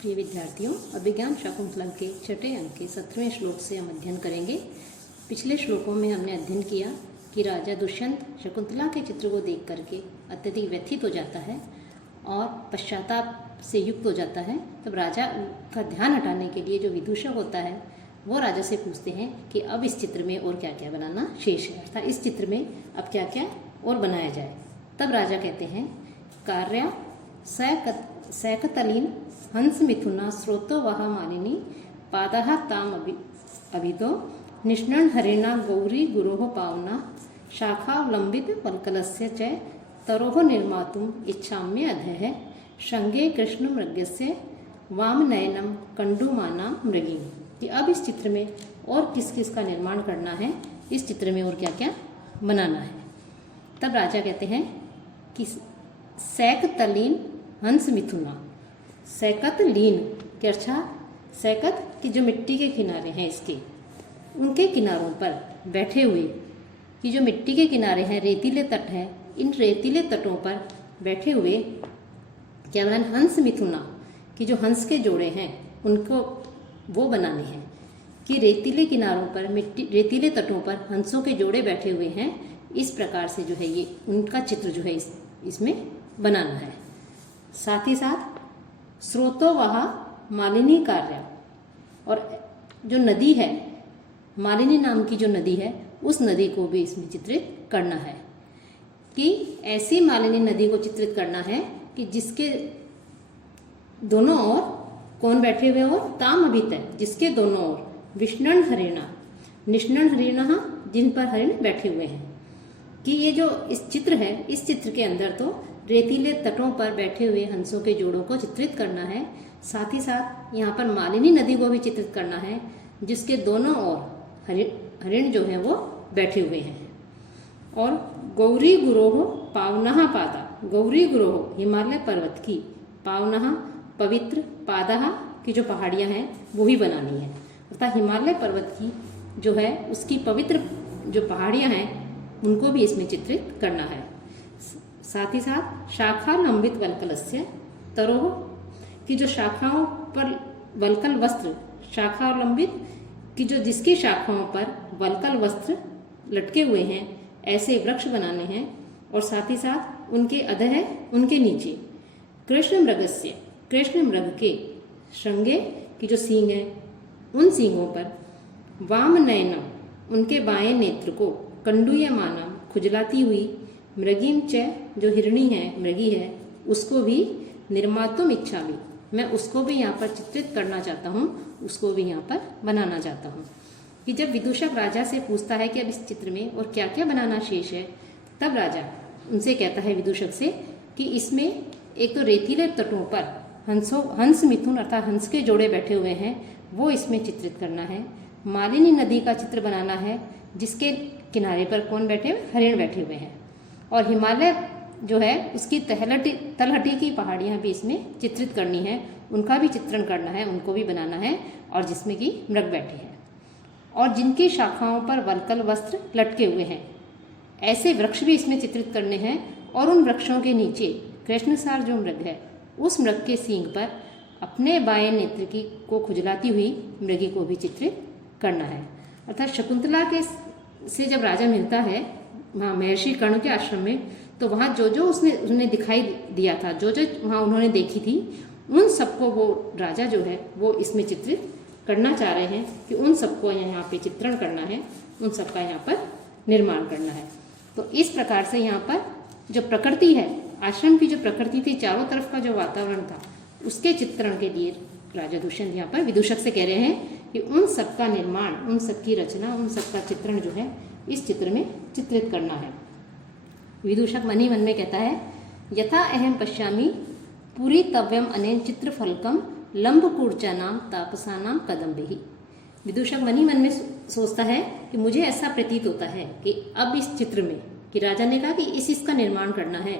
प्रिय विद्यार्थियों, अभिज्ञान शाकुंतलम के छठे अंक के 17वें श्लोक से हम अध्ययन करेंगे। पिछले श्लोकों में हमने अध्ययन किया कि राजा दुष्यंत शकुंतला के चित्र को देख करके अत्यधिक व्यथित हो जाता है और पश्चाताप से युक्त हो जाता है। तब राजा का ध्यान हटाने के लिए जो विदूषक होता है वो राजा से पूछते हैं कि अब इस चित्र में और क्या क्या बनाना शेष है, अर्थात इस चित्र में अब क्या क्या और बनाया जाए। तब राजा कहते हैं कार्या सैकतलीन हंस मिथुना स्रोतो वहा मालिनी पादः ताम अभितो निष्णन् हरिणा गौरी गुरोः पावना शाखावलंबित वल्कलस्य च तरोः निर्मातुम् इच्छाम्य अधः शंगे कृष्ण मृगस्य वामनयनम कंडुमाना मृगी। कि अब इस चित्र में और किस किस का निर्माण करना है, इस चित्र में और क्या क्या बनाना है। तब राजा कहते हैं कि सैकतलीन हंस मिथुना, सैकत लीन के अर्थात सैकत की जो मिट्टी के किनारे हैं इसके, उनके किनारों पर बैठे हुए कि जो मिट्टी के किनारे हैं, रेतीले तट हैं, इन रेतीले तटों पर बैठे हुए क्या बनाना, हंस मिथुना कि जो हंस के जोड़े हैं उनको वो बनाने हैं। कि रेतीले किनारों पर रेतीले तटों पर हंसों के जोड़े बैठे हुए हैं, इस प्रकार से जो है ये उनका चित्र जो है इसमें बनाना है। साथ ही साथ स्रोतो वहा मालिनी कार्य, और जो नदी है मालिनी नाम की जो नदी है उस नदी को भी इसमें चित्रित करना है। कि ऐसी मालिनी नदी को चित्रित करना है कि जिसके दोनों ओर कौन बैठे हुए हो, ताम अभित है, जिसके दोनों ओर विष्णन हरिणा, निष्णन हरिणा जिन पर हरिण बैठे हुए हैं। कि ये जो इस चित्र है, इस चित्र के अंदर तो रेतीले तटों पर बैठे हुए हंसों के जोड़ों को चित्रित करना है, साथ ही साथ यहाँ पर मालिनी नदी को भी चित्रित करना है जिसके दोनों ओर हरिण जो है वो बैठे हुए हैं। और गौरी गुरोह पावनः पादा, गौरी गुरोह हिमालय पर्वत की, पावनः पवित्र, पादः की जो पहाड़ियाँ हैं वो भी बनानी है, अर्थात हिमालय पर्वत की जो है उसकी पवित्र जो पहाड़ियाँ हैं उनको भी इसमें चित्रित करना है। साथ ही साथ शाखा लंबित वल्कलस्य तरोह की जो शाखाओं पर वल्कल वस्त्र, शाखा लंबित की जो जिसकी शाखाओं पर वल्कल वस्त्र लटके हुए हैं ऐसे वृक्ष बनाने हैं। और साथ ही साथ उनके अधः, उनके नीचे कृष्ण मृगस्य, कृष्ण मृग के श्रृंगे की जो सींग है उन सींगों पर वाम नयनम, उनके बाएं नेत्र को कंडूयमानम खुजलाती हुई मृगीम च जो हिरणी है, मृगी है, उसको भी निर्मातुम इच्छा भी, मैं उसको भी यहाँ पर चित्रित करना चाहता हूँ, उसको भी यहाँ पर बनाना चाहता हूँ। कि जब विदूषक राजा से पूछता है कि अब इस चित्र में और क्या क्या बनाना शेष है, तब राजा उनसे कहता है विदूषक से कि इसमें एक तो रेतीले तटों पर हंस मिथुन अर्थात हंस के जोड़े बैठे हुए हैं वो इसमें चित्रित करना है। मालिनी नदी का चित्र बनाना है जिसके किनारे पर कौन बैठे हुए, हरिण बैठे हुए हैं। और हिमालय जो है उसकी तलहटी की पहाड़ियाँ भी इसमें चित्रित करनी है, उनका भी चित्रण करना है, उनको भी बनाना है, और जिसमें कि मृग बैठे हैं और जिनकी शाखाओं पर वल्कल वस्त्र लटके हुए हैं ऐसे वृक्ष भी इसमें चित्रित करने हैं। और उन वृक्षों के नीचे कृष्णसार जो मृग है उस मृग के सींग पर अपने बाएं नेत्र की को खुजलाती हुई मृगी को भी चित्रित करना है। अर्थात शकुंतला के से जब राजा मिलता है वहाँ महर्षि कर्ण के आश्रम में, तो वहाँ जो जो उसने दिखाई दिया था, जो जो वहाँ उन्होंने देखी थी, उन सबको वो राजा जो है वो इसमें चित्रित करना चाह रहे हैं कि उन सबको यहाँ पे चित्रण करना है, उन सबका यहाँ पर निर्माण करना है। तो इस प्रकार से यहाँ पर जो प्रकृति है, आश्रम की जो प्रकृति थी, चारों तरफ का जो वातावरण था, उसके चित्रण के लिए राजा दुष्यंत यहाँ पर विदूषक से कह रहे हैं कि उन सबका निर्माण, उन सबकी रचना, उन सबका चित्रण जो है इस चित्र में चित्रित करना है। विदूषक मन ही मन में कहता है यथा अहम पश्यामि पूरी तव्यम अनेन चित्रफलकम लंबकूर्चानाम तापसानाम कदम्बिहि। विदूषक मन ही मन में सोचता है कि मुझे ऐसा प्रतीत होता है कि अब इस चित्र में, कि राजा ने कहा कि इसका निर्माण करना है,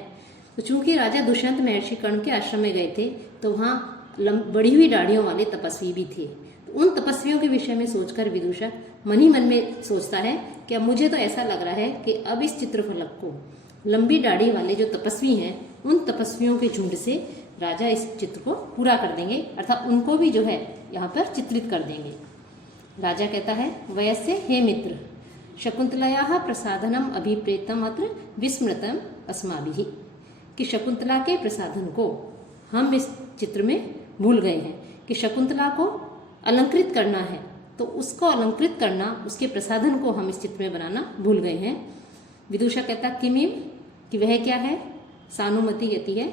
तो चूंकि राजा दुष्यंत महर्षि कर्ण के आश्रम में गए थे तो वहाँ बढ़ी हुई दाढ़ियों वाले तपस्वी भी थे। तो उन तपस्वियों के विषय में सोचकर विदूषक मन ही मन में सोचता है कि अब मुझे तो ऐसा लग रहा है कि अब इस चित्रफलक को लंबी दाढ़ी वाले जो तपस्वी हैं उन तपस्वियों के झुंड से राजा इस चित्र को पूरा कर देंगे, अर्थात उनको भी जो है यहाँ पर चित्रित कर देंगे। राजा कहता है वयस्य हे मित्र शकुंतलायाः प्रसाधनम अभिप्रेतम अत्र विस्मृतम अस्माभिः, कि शकुंतला के प्रसाधन को हम इस चित्र में भूल गए हैं, कि शकुंतला को अलंकृत करना है तो उसको अलंकृत करना, उसके प्रसाधन को हम इस चित्र में बनाना भूल गए हैं। विदूषक कहता किमिव, कि वह क्या है, सानुमति यति है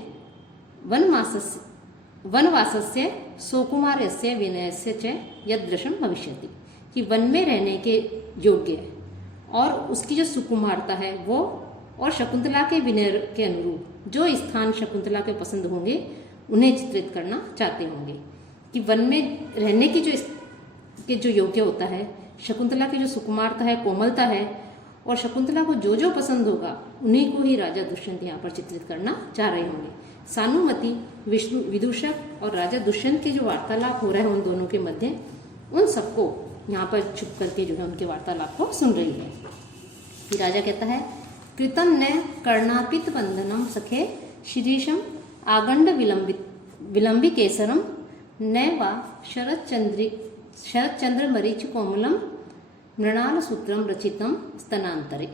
वनवासस्य सोकुमार्यस्य विनयस्य च यदृशम भविष्यति, कि वन में रहने के योग्य और उसकी जो सुकुमारता है वो, और शकुंतला के विनय के अनुरूप जो स्थान शकुंतला के पसंद होंगे उन्हें चित्रित करना चाहते होंगे, कि वन में रहने की जो योग्य होता है, शकुंतला की जो सुकुमारता है, कोमलता है, और शकुंतला को जो जो पसंद होगा उन्हीं को ही राजा दुष्यंत यहाँ पर चित्रित करना चाह रहे होंगे। सानुमति विदूषक और राजा दुष्यंत के जो वार्तालाप हो रहे हैं उन दोनों के मध्य, उन सबको यहाँ पर छुप करके जो है उनके वार्तालाप को सुन रही है। कि राजा कहता है कृतं न कर्णापित बंधनम सखे शिरीषम आगंड विलंबी केसरम न वा शरच्चंद्र मरीच कोमलम मृणाल सूत्रम रचितम स्तनांतरे,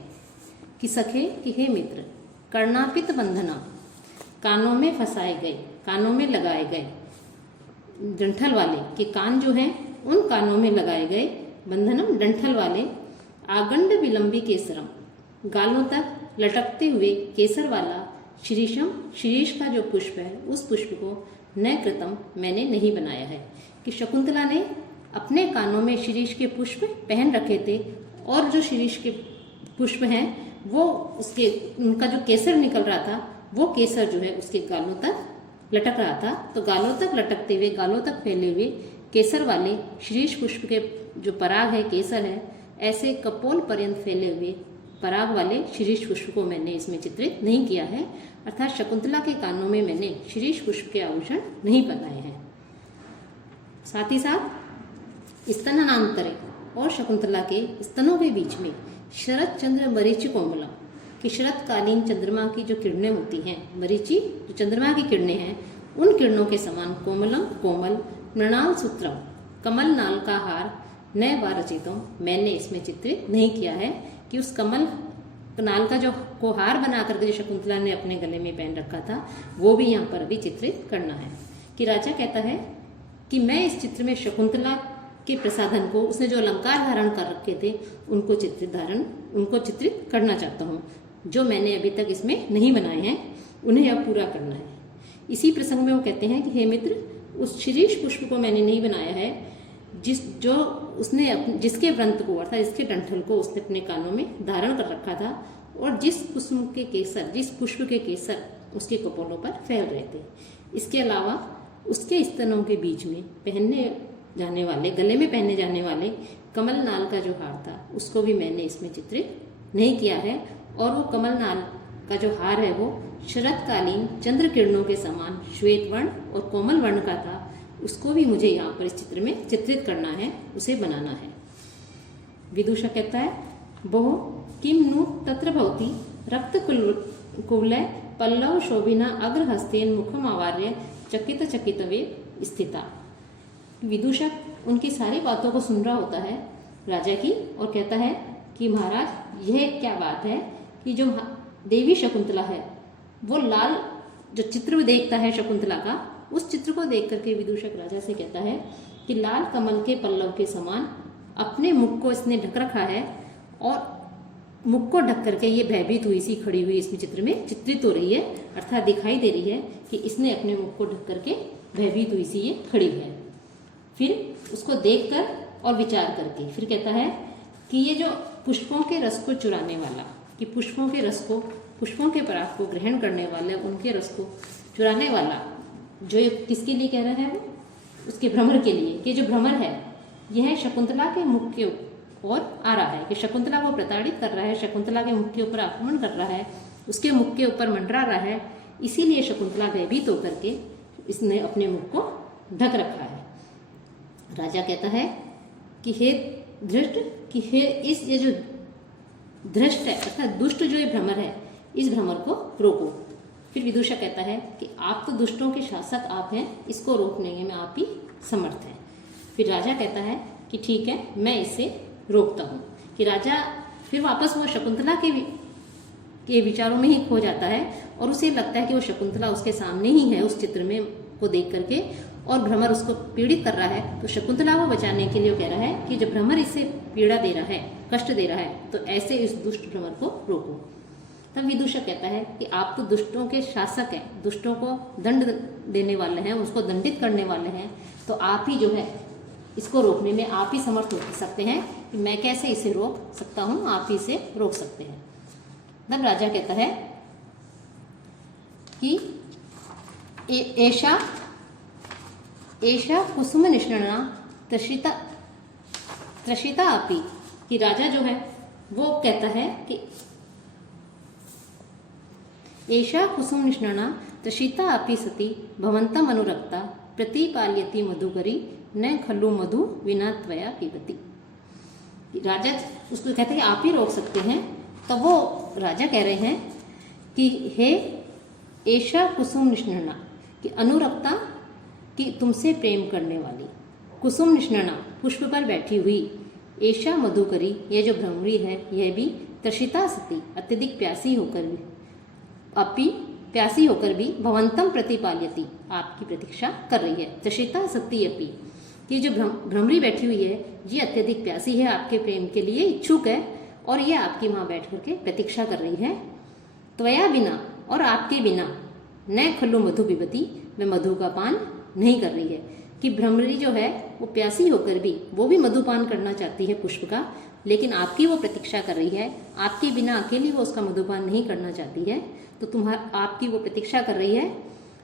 कि सखे, कि हे मित्र, कर्णापित बंधनम, कानों में फंसाए गए, कानों में लगाए गए, डंठल वाले, कि कान जो हैं उन कानों में लगाए गए, बंधनम डंठल वाले, आगंड विलंबी केसरम, गालों तक लटकते हुए केसर वाला, शिरीषम, शिरीष का जो पुष्प है उस पुष्प को न कृतम, मैंने नहीं बनाया है, कि शकुंतला ने अपने कानों में शिरीष के पुष्प पहन रखे थे और जो शिरीष के पुष्प हैं वो उसके, उनका जो केसर निकल रहा था वो केसर जो है उसके गालों तक लटक रहा था। तो गालों तक लटकते हुए, गालों तक फैले हुए केसर वाले शिरीष पुष्प के जो पराग है, केसर है, ऐसे कपोल पर्यंत फैले हुए पराग वाले शिरीष पुष्प को मैंने इसमें चित्रित नहीं किया है, अर्थात शकुंतला के कानों में मैंने शिरीष पुष्प के आभूषण नहीं बनाए हैं। साथ ही साथ स्तनांतरे, और शकुंतला के स्तनों के बीच में शरद चंद्र मरीचि कोमलम, कि शरतकालीन चंद्रमा की जो किरणें होती हैं, मरीचि जो चंद्रमा की किरणें हैं, उन किरणों के समान कोमलम, कोमल, मृणाल सूत्रम, कमल नाल का हार, न वा रचितम, मैंने इसमें चित्रित नहीं किया है, कि उस कमल नाल का जो को हार बना करके जो शकुंतला ने अपने गले में पहन रखा था वो भी यहाँ पर अभी चित्रित करना है। कि राजा कहता है कि मैं इस चित्र में शकुंतला के प्रसाधन को, उसने जो अलंकार धारण कर रखे थे उनको चित्रित करना चाहता हूँ, जो मैंने अभी तक इसमें नहीं बनाए हैं उन्हें अब पूरा करना है। इसी प्रसंग में वो कहते हैं कि हे मित्र, उस शिरीष पुष्प को मैंने नहीं बनाया है जिसके व्रंत को, अर्थात इसके डंठल को उसने अपने कानों में धारण कर रखा था, और जिस पुष्प के केसर उसके कपोलों पर फैल रहे थे। इसके अलावा उसके स्तनों के बीच में पहनने जाने वाले, गले में पहने जाने वाले कमल नाल का जो हार था उसको भी मैंने इसमें चित्रित नहीं किया है, और वो कमल नाल का जो हार है वो शरतकालीन चंद्र किरणों के समान श्वेत वर्ण और कोमल वर्ण का था, उसको भी मुझे यहाँ पर इस चित्र में चित्रित करना है, उसे बनाना है। विदूषक कहता है बहु किम नु तत्र भवति रक्त कुवलय पल्लव शोभिना अग्रहस्तेन मुखम आवार्य चकित वे स्थिता। विदूषक उनकी सारी बातों को सुन रहा होता है राजा की, और कहता है कि महाराज यह क्या बात है कि जो देवी शकुंतला है वो लाल जो चित्र में देखता है शकुंतला का, उस चित्र को देख करके विदूषक राजा से कहता है कि लाल कमल के पल्लव के समान अपने मुख को इसने ढक रखा है, और मुख को ढक करके ये भयभीत हुई सी खड़ी हुई इसमें चित्र में चित्रित हो रही है, अर्थात दिखाई दे रही है कि इसने अपने मुख को ढक करके भयभीत हुई सी ये खड़ी है। फिर उसको देखकर और विचार करके फिर कहता है कि ये जो पुष्पों के रस को चुराने वाला, कि पुष्पों के रस को, पुष्पों के पराग को ग्रहण करने वाले, उनके रस को चुराने वाला, जो ये किसके लिए कह रहा है, वो उसके भ्रमर के लिए, कि जो भ्रमर है यह शकुंतला के मुख के ओर आ रहा है, कि शकुंतला को प्रताड़ित कर रहा है, शकुंतला के मुख के ऊपर आक्रमण कर रहा है, उसके मुख के ऊपर मंडरा रहा है, इसीलिए शकुंतला भयभीत होकर के इसने अपने मुख को ढक रखा है। राजा कहता है कि हे धृष्ट, कि हे ये जो धृष्ट है अर्थात दुष्ट जो ये भ्रमर है, इस भ्रमर को रोको। फिर विदूषक कहता है कि आप तो दुष्टों के शासक आप हैं, इसको रोकने में आप ही समर्थ हैं। फिर राजा कहता है कि ठीक है, मैं इसे रोकता हूँ। कि राजा फिर वापस वो शकुंतला के विचारों में ही खो जाता है और उसे लगता है कि वो शकुंतला उसके सामने ही है उस चित्र में को देख करके, और भ्रमर उसको पीड़ित कर रहा है। तो शकुंतला को बचाने के लिए वो कह रहा है कि जब भ्रमर इसे पीड़ा दे रहा है, कष्ट दे रहा है, तो ऐसे इस दुष्ट भ्रमर को रोको। तब विदूषक कहता है कि आप तो दुष्टों के शासक हैं, दुष्टों को दंड देने वाले हैं, उसको दंडित करने वाले हैं, तो आप ही जो है इसको रोकने में आप ही समर्थ हो सकते हैं कि मैं कैसे इसे रोक सकता हूँ, आप ही इसे रोक सकते हैं। तब राजा कहता है कि ऐशा कुसुम निष्णा त्रषिता अपि, कि राजा जो है वो कहता है कि ऐशा कुसुम निष्णा त्रषिता अपि सती भवंतम अनुरक्ता प्रतिपाल्यति मधुकरी न खलु मधु विना त्वया पीबती। राजा उसको कहते हैं कि आप ही रोक सकते हैं। तब वो राजा कह रहे हैं कि हे ऐशा कुसुम निष्णा, कि अनुरक्ता, कि तुमसे प्रेम करने वाली, कुसुम निष्णा पुष्प पर बैठी हुई, ऐशा मधुकरी, यह जो भ्रमरी है यह भी, त्रषिता सती अत्यधिक प्यासी होकर भी भवंतम प्रतिपाल्यति, आपकी प्रतीक्षा कर रही है। त्रषिता सती अपि, कि जो भ्रमरी बैठी हुई है ये अत्यधिक प्यासी है, आपके प्रेम के लिए इच्छुक है, और ये आपकी वहां बैठ करके प्रतीक्षा कर रही है। त्वया बिना, और आपके बिना, न खल्लु मधु पिबती, वह मधु का पान नहीं कर रही है। कि भ्रमरी जो है वो प्यासी होकर भी वो भी मधुपान करना चाहती है पुष्प का, लेकिन आपकी वो प्रतीक्षा कर रही है, आपके बिना अकेली वो उसका मधुपान नहीं करना चाहती है, तो आपकी वो प्रतीक्षा कर रही है।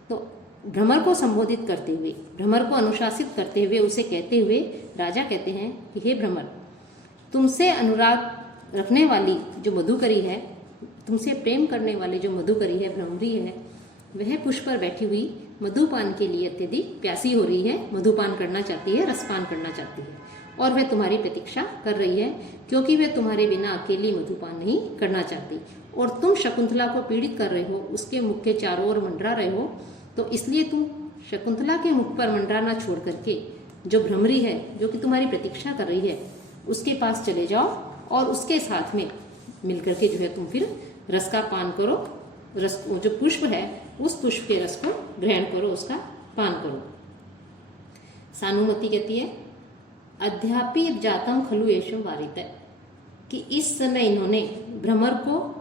तो भ्रमर को संबोधित करते हुए, भ्रमर को अनुशासित करते हुए, उसे कहते हुए राजा कहते हैं कि हे भ्रमर, तुमसे अनुराग रखने वाली जो मधुकरी है, तुमसे प्रेम करने वाली जो मधुकरी है, भ्रमरी है, वह पुष्प पर बैठी हुई मधुपान के लिए अत्यधिक प्यासी हो रही है, मधुपान करना चाहती है, रसपान करना चाहती है, और वह तुम्हारी प्रतीक्षा कर रही है, क्योंकि वह तुम्हारे बिना अकेली मधुपान नहीं करना चाहती। और तुम शकुंतला को पीड़ित कर रहे हो, उसके मुख के चारों ओर मंडरा रहे हो, तो इसलिए तुम शकुंतला के मुख पर मंडराना छोड़ करके जो भ्रमरी है, जो कि तुम्हारी प्रतीक्षा कर रही है, उसके पास चले जाओ और उसके साथ में मिलकर के जो है तुम फिर रस का पान करो, रस जो पुष्प है उस पुष्प के रस को ग्रहण करो, उसका पान करो। सानुमति कहती है अध्यापि जातम खलु येषु वारित, कि इस समय इन्होंने भ्रमर को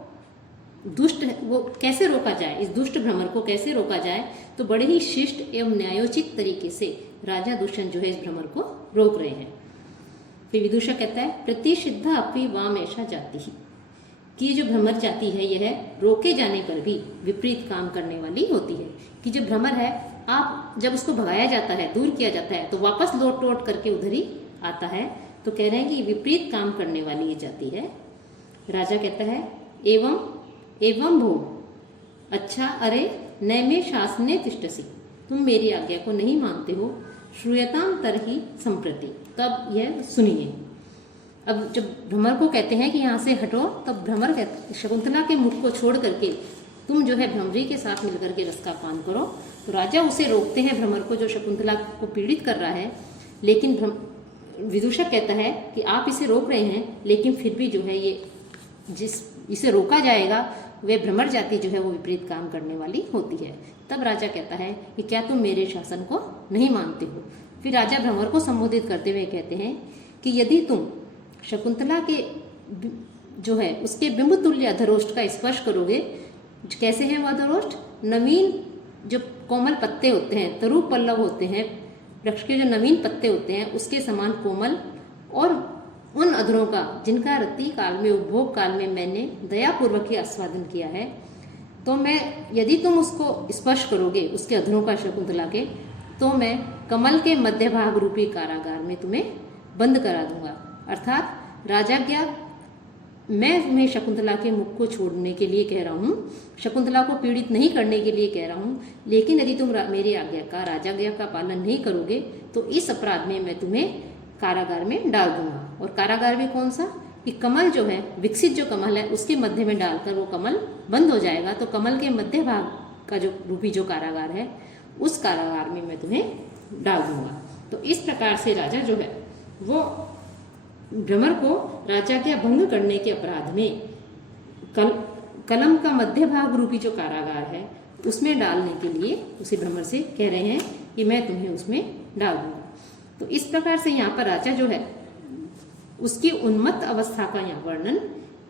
दुष्ट वो कैसे रोका जाए, इस दुष्ट भ्रमर को कैसे रोका जाए, तो बड़े ही शिष्ट एवं न्यायोचित तरीके से राजा दुष्यंत जो है इस भ्रमर को रोक रहे हैं। फिर विदूषक कहता है प्रतिषिद्धा अपि वाम ऐसा जाति ही, कि जो भ्रमर जाति है यह रोके जाने पर भी विपरीत काम करने वाली होती है। कि जो भ्रमर है, आप जब उसको भगाया जाता है, दूर किया जाता है, तो वापस लौट लौट करके उधर ही आता है। तो कह रहे हैं कि विपरीत काम करने वाली ये जाति है। राजा कहता है एवं भो, अच्छा अरे न में शासने तिष्ठसी, तुम मेरी आज्ञा को नहीं मानते हो, श्रूयताम तरहि संप्रति, तब यह सुनिए। अब जब भ्रमर को कहते हैं कि यहाँ से हटो, तब भ्रमर शकुंतला के मुख को छोड़ करके तुम जो है भ्रमरी के साथ मिलकर के रस का पान करो। तो राजा उसे रोकते हैं, भ्रमर को, जो शकुंतला को पीड़ित कर रहा है। लेकिन विदूषक कहता है कि आप इसे रोक रहे हैं, लेकिन फिर भी जो है ये इसे रोका जाएगा, वे भ्रमर जाति जो है वो विपरीत काम करने वाली होती है। तब राजा कहता है कि क्या तुम मेरे शासन को नहीं मानते हो। फिर राजा भ्रमर को संबोधित करते हुए कहते हैं कि यदि तुम शकुंतला के जो है उसके बिंब तुल्य अधरोष्ट का स्पर्श करोगे, कैसे है वह अधरोष्ट, नवीन जो कोमल पत्ते होते हैं, तरु पल्लव होते हैं, वृक्ष के जो नवीन पत्ते होते हैं उसके समान कोमल, और उन अधरों का जिनका रति काल में, उपभोग काल में मैंने दयापूर्वक ही आस्वादन किया है, तो मैं यदि तुम उसको स्पर्श करोगे, उसके अधरों का शकुंतला के, तो मैं कमल के मध्य भाग रूपी कारागार में तुम्हें बंद करा दूंगा। अर्थात राजाज्ञा मैं शकुंतला के मुख को छोड़ने के लिए कह रहा हूँ, शकुंतला को पीड़ित नहीं करने के लिए कह रहा हूँ, लेकिन यदि तुम मेरी आज्ञा का, राजाज्ञा का पालन नहीं करोगे तो इस अपराध में मैं तुम्हें कारागार में डाल दूंगा। और कारागार भी कौन सा, कि कमल जो है, विकसित जो कमल है उसके मध्य में डालकर वो कमल बंद हो जाएगा। तो कमल के मध्य भाग का जो रूपी जो कारागार है उस कारागार में मैं तुम्हें डाल दूंगा। तो इस प्रकार से राजा जो है वो भ्रमर को राजा के भंग करने के अपराध में कलम का मध्य भाग रूपी जो कारागार है उसमें डालने के लिए उसे भ्रमर से कह रहे हैं कि मैं तुम्हें उसमें डाल दूंगा। तो इस प्रकार से यहाँ पर राजा जो है उसकी उन्मत्त अवस्था का यहाँ वर्णन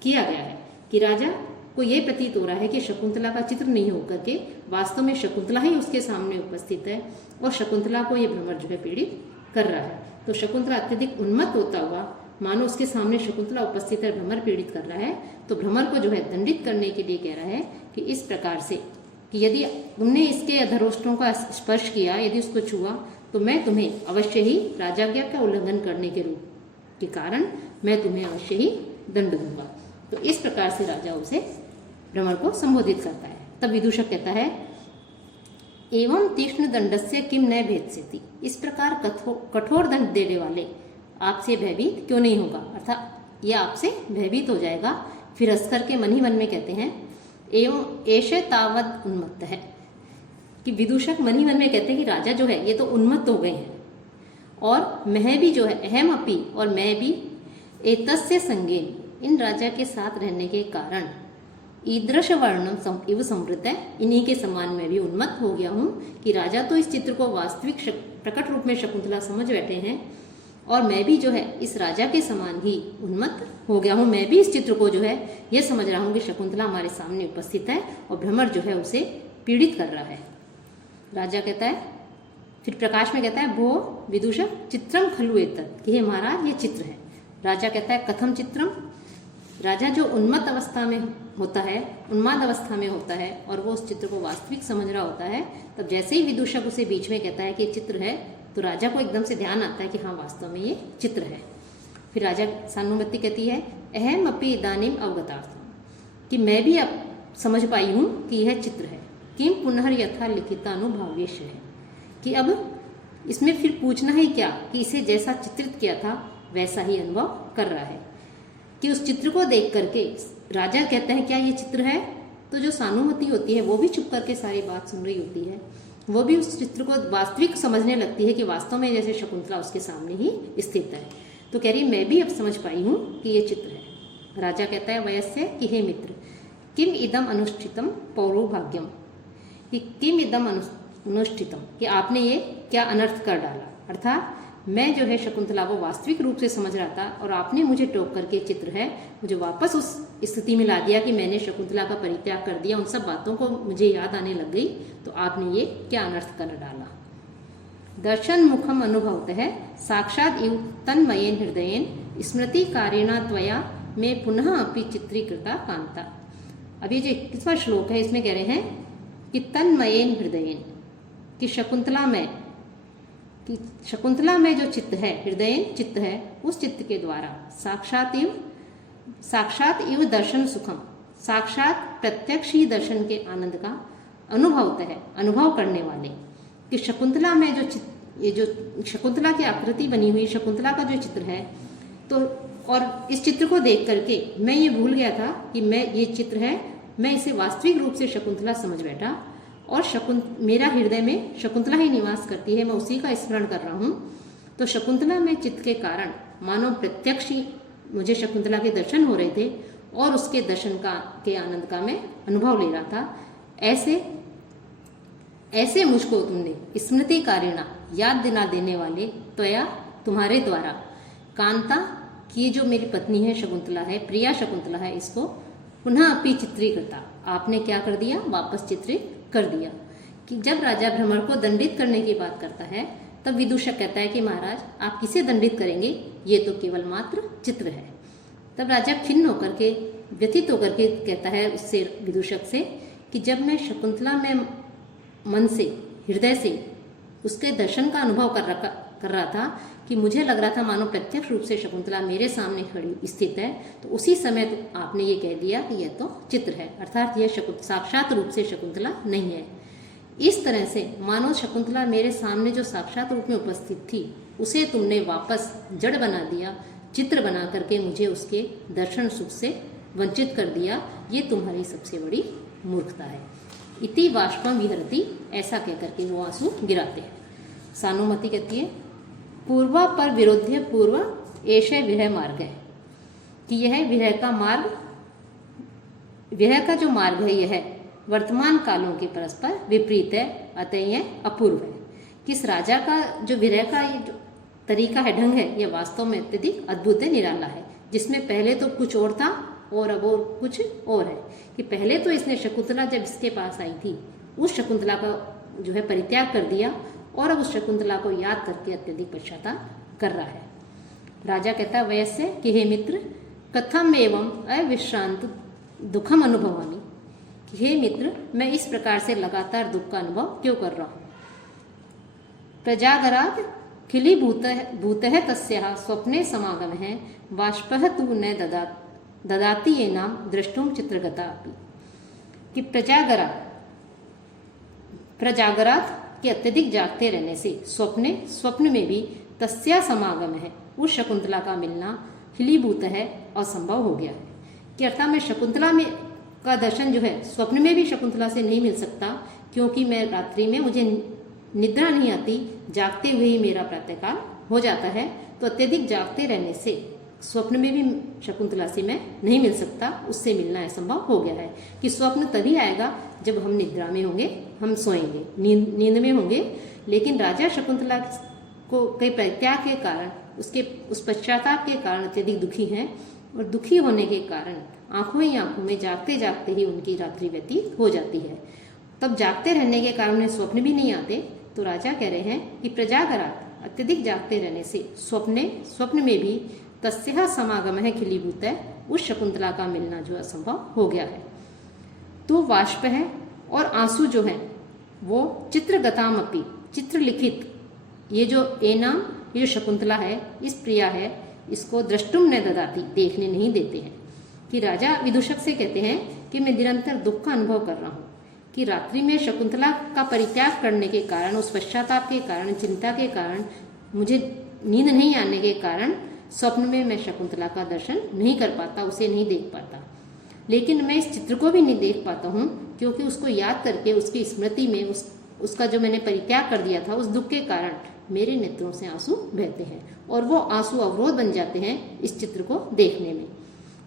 किया गया है कि राजा को यह प्रतीत हो रहा है कि शकुंतला का चित्र नहीं होकर के वास्तव में शकुंतला ही उसके सामने उपस्थित है और शकुंतला को यह भ्रमर जो है पीड़ित कर रहा है। तो शकुंतला अत्यधिक उन्मत्त होता हुआ मानो उसके सामने शकुंतला उपस्थित है, भ्रमर पीड़ित कर रहा है। तो भ्रमर को जो है दंडित करने के लिए कह रहा है कि इस प्रकार से कि यदि तुमने इसके अधरोष्टों का स्पर्श किया, यदि उसको छुआ, तो मैं तुम्हें अवश्य ही राजाज्ञा का उल्लंघन करने के रूप के कारण मैं तुम्हें अवश्य ही दंड दूंगा। तो इस प्रकार से राजा उसे भ्रमर को संबोधित करता है। तब विदूषक कहता है एवं तीक्ष्ण दंडस्य किम न भेदस्यति, इस प्रकार कठोर दंड देने वाले आपसे भयभीत क्यों नहीं होगा, अर्थात यह आपसे भयभीत हो जाएगा। फिर हंस करके मन ही मन में कहते हैं एवं ऐसे तावत उन्मत्त है, कि विदूषक मन ही मन में कहते हैं कि राजा जो है ये तो उन्मत्त हो गए हैं और मैं भी जो है अहम अपी, और मैं भी एतस्य संगेन, इन राजा के साथ रहने के कारण ईदृश वर्णम इव समृद्ध है, इन्हीं के समान मैं भी उन्मत्त हो गया हूँ कि राजा तो इस चित्र को वास्तविक प्रकट रूप में शकुंतला समझ बैठे हैं और मैं भी जो है इस राजा के समान ही उन्मत्त हो गया हूँ। मैं भी इस चित्र को जो है यह समझ रहा हूँ कि शकुंतला हमारे सामने उपस्थित है और भ्रमर जो है उसे पीड़ित कर रहा है। राजा कहता है, फिर प्रकाश में कहता है भो विदूषक चित्रम खलु एतत्, कि हे महाराज ये चित्र है। राजा कहता है कथम चित्रम, राजा जो उन्मत्त अवस्था में होता है, उन्माद अवस्था में होता है और वो उस चित्र को वास्तविक समझ रहा होता है, तब जैसे ही विदूषक उसे बीच में कहता है कि चित्र है, तो राजा को एकदम से ध्यान आता है कि हाँ वास्तव में ये चित्र है। फिर राजा सानुमति कहती है अहम अपि इदानीम अवगतार्थम, कि मैं भी अब समझ पाई हूँ कि यह चित्र है। किम पुनः यथा लिखितानुभावेश है, कि अब इसमें फिर पूछना ही क्या कि इसे जैसा चित्रित किया था वैसा ही अनुभव कर रहा है। कि उस चित्र को देख करके राजा कहते हैं क्या ये चित्र है, तो जो सानुमति होती है वो भी चुप करके सारी बात सुन रही होती है, वो भी उस चित्र को वास्तविक समझने लगती है कि वास्तव में जैसे शकुंतला उसके सामने ही स्थित है। तो कह रही मैं भी अब समझ पाई हूँ कि ये चित्र है। राजा कहता है वयस्य कि हे मित्र किम इदम अनुष्ठितम पौरोभाग्यम, कि किम इदम अनुष्ठितम, कि आपने ये क्या अनर्थ कर डाला। अर्थात मैं जो है शकुंतला को वास्तविक रूप से समझ रहा था और आपने मुझे टोक करके चित्र है मुझे वापस उस स्थिति में ला दिया कि मैंने शकुंतला का परित्याग कर दिया, उन सब बातों को मुझे याद आने लग गई, तो आपने ये क्या अनर्थ कर डाला। दर्शन मुखम अनुभवत है साक्षात इव तन्मयेन हृदयेन स्मृति कारेणा त्वया में पुनः अपि चित्रीकृता कांता। अब ये जो 21वां श्लोक है इसमें कह रहे हैं कि तन्मयेन हृदयेन, कि शकुंतला में जो चित्त है, हृदय चित्त है, उस चित्त के द्वारा साक्षात इव दर्शन सुखम, साक्षात प्रत्यक्ष ही दर्शन के आनंद का अनुभवत है, अनुभव करने वाले। कि शकुंतला में जो शकुंतला की आकृति बनी हुई शकुंतला का जो चित्र है, तो और इस चित्र को देख करके मैं ये भूल गया था कि मैं ये चित्र है, मैं इसे वास्तविक रूप से शकुंतला समझ बैठा और मेरा हृदय में शकुंतला ही निवास करती है, मैं उसी का स्मरण कर रहा हूँ। तो शकुंतला में चित्त के कारण मानो प्रत्यक्ष ही मुझे शकुंतला के दर्शन हो रहे थे और उसके दर्शन के आनंद का मैं अनुभव ले रहा था। ऐसे मुझको तुमने स्मृति कारिणा, याद दिला देने वाले, त्वया तुम्हारे द्वारा, कांता की जो मेरी पत्नी है शकुंतला है, प्रिया शकुंतला है, इसको पुनः अपनी चित्रीकृता, आपने क्या कर दिया, वापस चित्रित कर दिया। कि जब राजा भ्रमर को दंडित करने की बात करता है तब विदूषक कहता है कि महाराज आप किसे दंडित करेंगे, ये तो केवल मात्र चित्र है। तब राजा खिन्न होकर के, व्यथित होकर के कहता है उससे, विदूषक से, कि जब मैं शकुंतला में मन से, हृदय से उसके दर्शन का अनुभव कर रहा था कि मुझे लग रहा था मानो प्रत्यक्ष रूप से शकुंतला मेरे सामने खड़ी स्थित है, तो उसी समय तो आपने ये कह दिया कि यह तो चित्र है, अर्थात यह साक्षात रूप से शकुंतला नहीं है। इस तरह से मानो शकुंतला मेरे सामने जो साक्षात रूप में उपस्थित थी उसे तुमने वापस जड़ बना दिया, चित्र बना करके मुझे उसके दर्शन सुख से वंचित कर दिया। ये तुम्हारी सबसे बड़ी मूर्खता है। इति बाष्पम विहरती, ऐसा कहकर के वो आंसू गिराते हैं। सानुमति कहती है पूर्वा पर विरोध्य पूर्व ऐसे विरह मार्ग है, कि यह विरह का मार्ग, विरह का जो मार्ग है यह वर्तमान कालों के परस्पर विपरीत है, अतः यह अपूर्व है। किस राजा का जो विरह का ये जो तरीका है, ढंग है, यह वास्तव में अत्यधिक अद्भुत है, निराला है, जिसमें पहले तो कुछ और था और अब और कुछ और है। कि पहले तो इसने शकुंतला जब इसके पास आई थी उस शकुंतला का जो है परित्याग कर दिया और अब उस शकुंतला को याद करके अत्यधिक पश्चाताप कर रहा है। राजा कहता वैसे कि हे मित्र कथम एवं अविश्रांत दुखम अनुभवामि, कि हे मित्र मैं इस प्रकार से लगातार दुख का अनुभव क्यों कर रहा हूँ। प्रजागरात खिलीभूत है तस्याः स्वप्ने समागम है, बाष्पः तु न ददाति ये नाम द्रष्टुम चित्रगता अपि। कि प्रजागरात के अत्यधिक जागते रहने से स्वप्न में भी तस्या समागम है, उस शकुंतला का मिलना खिलीभूत है, असंभव हो गया है। कि अर्थात मैं शकुंतला में का दर्शन जो है स्वप्न में भी शकुंतला से नहीं मिल सकता, क्योंकि मैं रात्रि में मुझे निद्रा नहीं आती, जागते हुए ही मेरा प्रातःकाल हो जाता है। तो अत्यधिक जागते रहने से स्वप्न में भी शकुंतला से मैं नहीं मिल सकता, उससे मिलना असंभव हो गया है। कि स्वप्न तभी आएगा जब हम निद्रा में होंगे, हम सोएंगे, नींद में होंगे। लेकिन राजा शकुंतला को कई परित्याग के कारण, उसके उस पश्चाताप के कारण अत्यधिक दुखी हैं, और दुखी होने के कारण आंखों ही आंखों में जागते जागते ही उनकी रात्रि व्यतीत हो जाती है। तब जागते रहने के कारण उन्हें स्वप्न भी नहीं आते। तो राजा कह रहे हैं कि प्रजागरात अत्यधिक जागते रहने से स्वप्न में भी तस्या समागम है खिलीभूत है, उस शकुंतला का मिलना जो असंभव हो गया है। तो वाष्प है और आंसू जो है वो चित्रगताम अपि, चित्रलिखित ये जो एनाम, ये जो शकुंतला है, इस प्रिया है, इसको द्रष्टुम न ददाति, देखने नहीं देते हैं। कि राजा विदूषक से कहते हैं कि मैं निरंतर दुख का अनुभव कर रहा हूँ, कि रात्रि में शकुंतला का परित्याग करने के कारण, उस पश्चाताप के कारण, चिंता के कारण, मुझे नींद नहीं आने के कारण स्वप्न में मैं शकुंतला का दर्शन नहीं कर पाता, उसे नहीं देख पाता। लेकिन मैं इस चित्र को भी नहीं देख पाता हूँ, क्योंकि उसको याद करके उसकी स्मृति में उसका जो मैंने परित्याग कर दिया था, उस दुख के कारण मेरे नेत्रों से आंसू बहते हैं, और वो आंसू अवरोध बन जाते हैं इस चित्र को देखने में।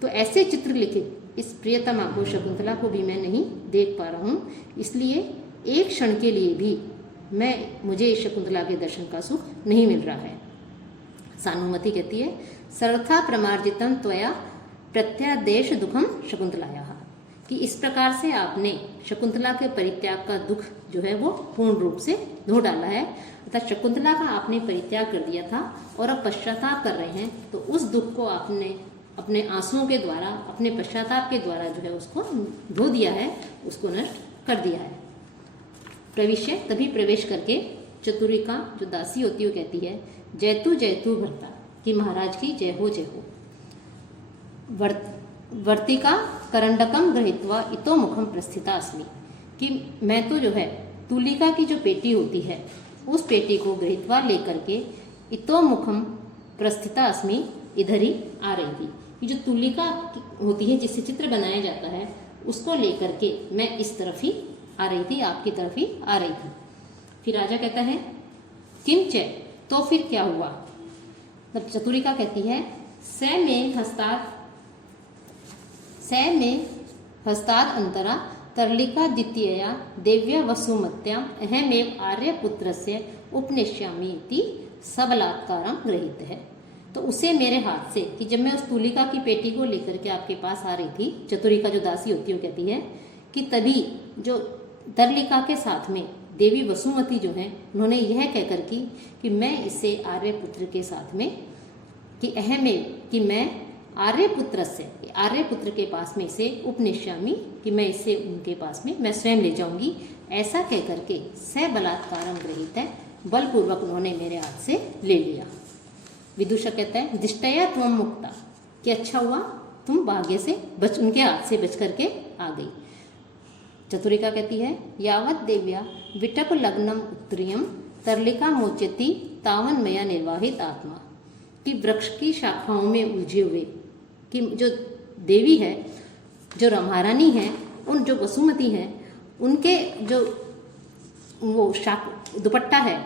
तो ऐसे चित्र लिखित इस प्रियतमा को, शकुंतला को भी मैं नहीं देख पा रहा हूँ, इसलिए एक क्षण के लिए भी मुझे इस शकुंतला के दर्शन का सुख नहीं मिल रहा है। सानुमति कहती है सर्वथा प्रमार्जितम त्वया प्रत्यादेश दुखम शकुंतलाया, कि इस प्रकार से आपने शकुंतला के परित्याग का दुख जो है वो पूर्ण रूप से धो डाला है। अर्थात शकुंतला का आपने परित्याग कर दिया था और अब पश्चाताप कर रहे हैं, तो उस दुख को आपने अपने आंसुओं के द्वारा, अपने पश्चाताप के द्वारा जो है उसको धो दिया है, उसको नष्ट कर दिया है। प्रविश्य, तभी प्रवेश करके चतुरिका जो दासी होती है वो कहती है जयतु भर्ता, कि महाराज की जय हो जय हो। वर्तिका करंडकम गृहीत्वा इतो मुखम प्रस्थिता अस्मि, कि मैं तो जो है तुलिका की जो पेटी होती है उस पेटी को गृहीत्वा लेकर के इतो मुखम प्रस्थिता अस्मि, इधर ही आ रही थी। ये जो तुलिका होती है जिससे चित्र बनाया जाता है, उसको लेकर के मैं इस तरफ ही आ रही थी, आपकी तरफ ही आ रही थी। फिर राजा कहता है किम च, तो फिर क्या हुआ। तब चतुरिका कहती है स में हस्ताद अंतरा तरलिका द्वितीया देव्या वसुमत्याम अहमेव आर्यपुत्रस्य उपनेश्यामि इति सबलात्कारम गृहीत है। तो उसे मेरे हाथ से, कि जब मैं उस तुलिका की पेटी को लेकर के आपके पास आ रही थी, चतुरिका जो दासी होती है वो कहती है कि तभी जो तरलिका के साथ में देवी वसुमती जो है, उन्होंने यह कहकर कि मैं इसे आर्यपुत्र के साथ में, कि अहमेव, कि मैं आर्यपुत्र से, आर्यपुत्र के पास में इसे उपनिश्यामी, कि मैं इसे उनके पास में मैं स्वयं ले जाऊंगी, ऐसा कह करके स बलात्कारम गृहीत है, बलपूर्वक उन्होंने मेरे हाथ से ले लिया। विदूषक कहता है दिष्टया त्वम मुक्ता, कि अच्छा हुआ तुम भाग्य से उनके हाथ से बच करके आ गई। चतुरिका कहती है यावत देव्या विटप लग्नम उत्तरीयम तरलिका मोचती तावन मया निर्वाहित आत्मा, कि वृक्ष की शाखाओं में उलझे हुए, कि जो देवी है, जो महारानी है, उन जो वसुमती हैं, उनके जो वो दुपट्टा है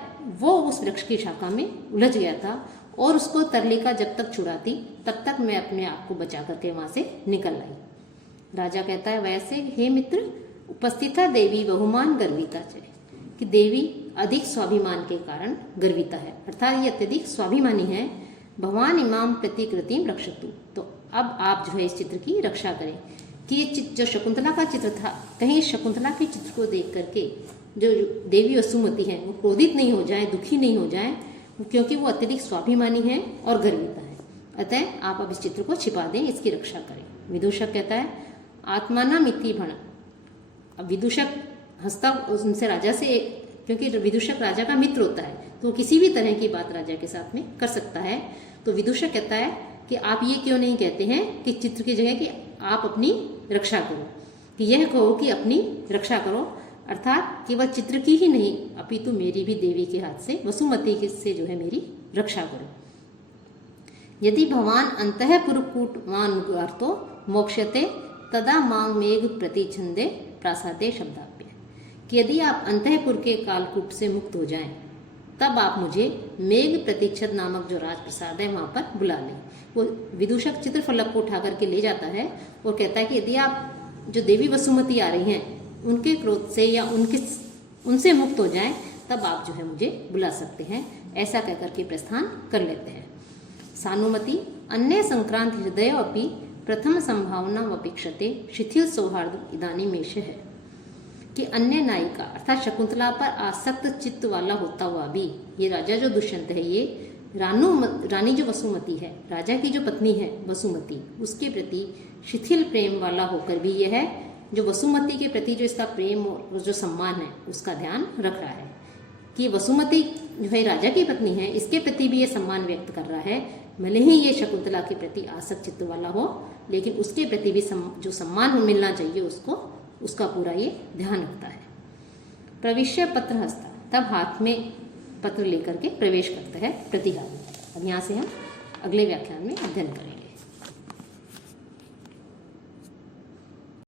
वो उस वृक्ष की शाखा में उलझ गया था और उसको तरलिका जब तक छुड़ाती तब तक मैं अपने आप को बचा करके वहां से निकल आई। राजा कहता है, वैसे हे मित्र उपस्थिता देवी बहुमान गर्विता च, कि देवी अधिक स्वाभिमान के कारण गर्विता है, अर्थात ये अत्यधिक स्वाभिमानी है। भगवान इमाम प्रतिकृति रक्षतु, तो अब आप जो है इस चित्र की रक्षा करें। कि ये चित्र जो शकुंतला का चित्र था, कहीं शकुंतला के चित्र को देख करके जो देवी वसुमती है वो क्रोधित नहीं हो जाए, दुखी नहीं हो जाए, क्योंकि वो अत्यधिक स्वाभिमानी है और गर्विता है। अतः आप अब इस चित्र को छिपा दें, इसकी रक्षा करें। विदूषक कहता है, आत्माना मिति भण। अब विदूषक हंसता उनसे राजा से, क्योंकि विदूषक राजा का मित्र होता है तो किसी भी तरह की बात राजा के साथ में कर सकता है। तो विदूषक कहता है कि आप ये क्यों नहीं कहते हैं कि चित्र की जगह कि आप अपनी रक्षा करो, कि यह कहो कि अपनी रक्षा करो, अर्थात केवल चित्र की ही नहीं अपितु मेरी भी देवी के हाथ से वसुमती से जो है मेरी रक्षा करो। यदि भगवान अंतःपुरकूटवान तो मोक्षते तदा मांग मेघ प्रतिछंदे प्रासादे शब्दाप्य, कि यदि आप अंतःपुर के कालकूट से मुक्त हो जाएं तब आप मुझे मेघ प्रतीक्षद नामक जो राजप्रसाद है वहां पर बुला लें। वो विदूषक चित्रफलक को उठा करके ले जाता है और कहता है कि यदि आप जो देवी वसुमती आ रही हैं उनके क्रोध से या उनसे मुक्त हो जाएं तब आप जो है मुझे बुला सकते हैं, ऐसा कहकर के प्रस्थान कर लेते हैं। सानुमति अन्य संक्रांत हृदय अपि प्रथम संभावना वपेक्षते शिथिल सौहार्द इदानीमेश है, कि अन्य नायिका अर्थात शकुंतला पर आसक्त चित्त वाला होता हुआ भी ये राजा जो दुष्यंत है, ये रानी जो वसुमती है, राजा की जो पत्नी है वसुमती, उसके प्रति शिथिल प्रेम वाला होकर भी यह है जो वसुमती के प्रति जो इसका प्रेम और जो सम्मान है उसका ध्यान रख रहा है। कि वसुमती जो है राजा की पत्नी है, इसके प्रति भी ये सम्मान व्यक्त कर रहा है, भले ही ये शकुंतला के प्रति आसक्त चित्त वाला हो, लेकिन उसके प्रति भी जो सम्मान मिलना चाहिए उसको, उसका पूरा ये ध्यान रखता है। प्रविश्य पत्र हस्ता, तब हाथ में पत्र लेकर के प्रवेश करता है प्रतिहारी। अब यहाँ से हम अगले व्याख्यान में अध्ययन करेंगे।